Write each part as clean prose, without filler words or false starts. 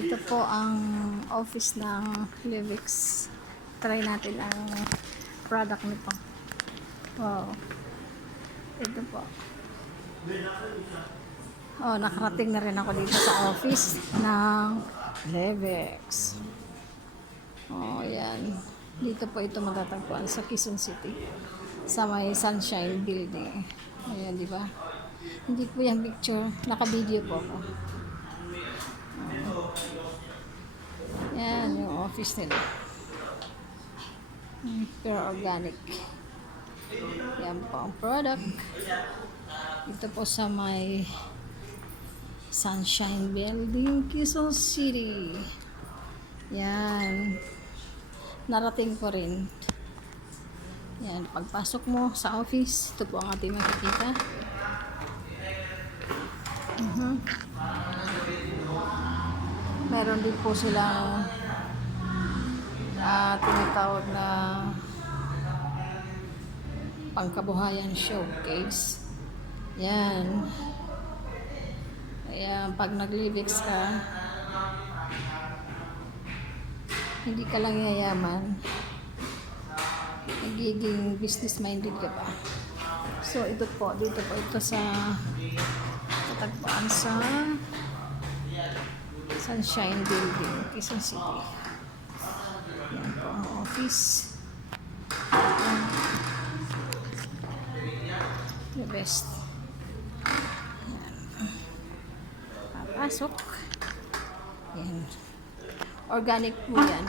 Ito po ang office ng Livix. Try natin ang product nito. Wow. Ito po. Oh, nakarating na rin ako dito sa office ng Livix. Oh, yan. Dito po ito matatagpuan sa Quezon City. Sa may Sunshine Building. Ayan, di ba? Hindi po yung picture. Naka-video po ako. Yan, yung office nila. Pure organic. Yan po ang product. Ito po sa may Sunshine Building, Quezon City. Yan. Narating ko rin. Yan, pagpasok mo sa office, ito po ang ating makikita. Meron din po silang tinatawag na pangkabuhayan showcase. Yan. Kaya pag nag-Livix ka, hindi ka lang yayaman, nagiging business-minded ka pa. So, ito po, dito po ito sa katagpuan sa Sunshine Building, Quezon City. Yan po ang office. The best. Yan. Papasok. Yan. Organic po yan.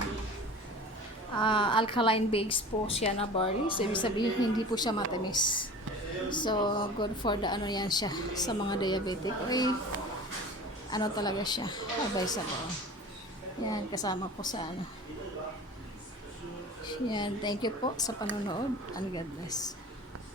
Alkaline base po siya na berries. Ibig sabihin, hindi po siya matamis. So, good for the ano yan siya sa mga diabetic. Okay. Ano talaga siya. Advisable. Yan, kasama ko sa ano. Yan, thank you po sa panonood and God bless.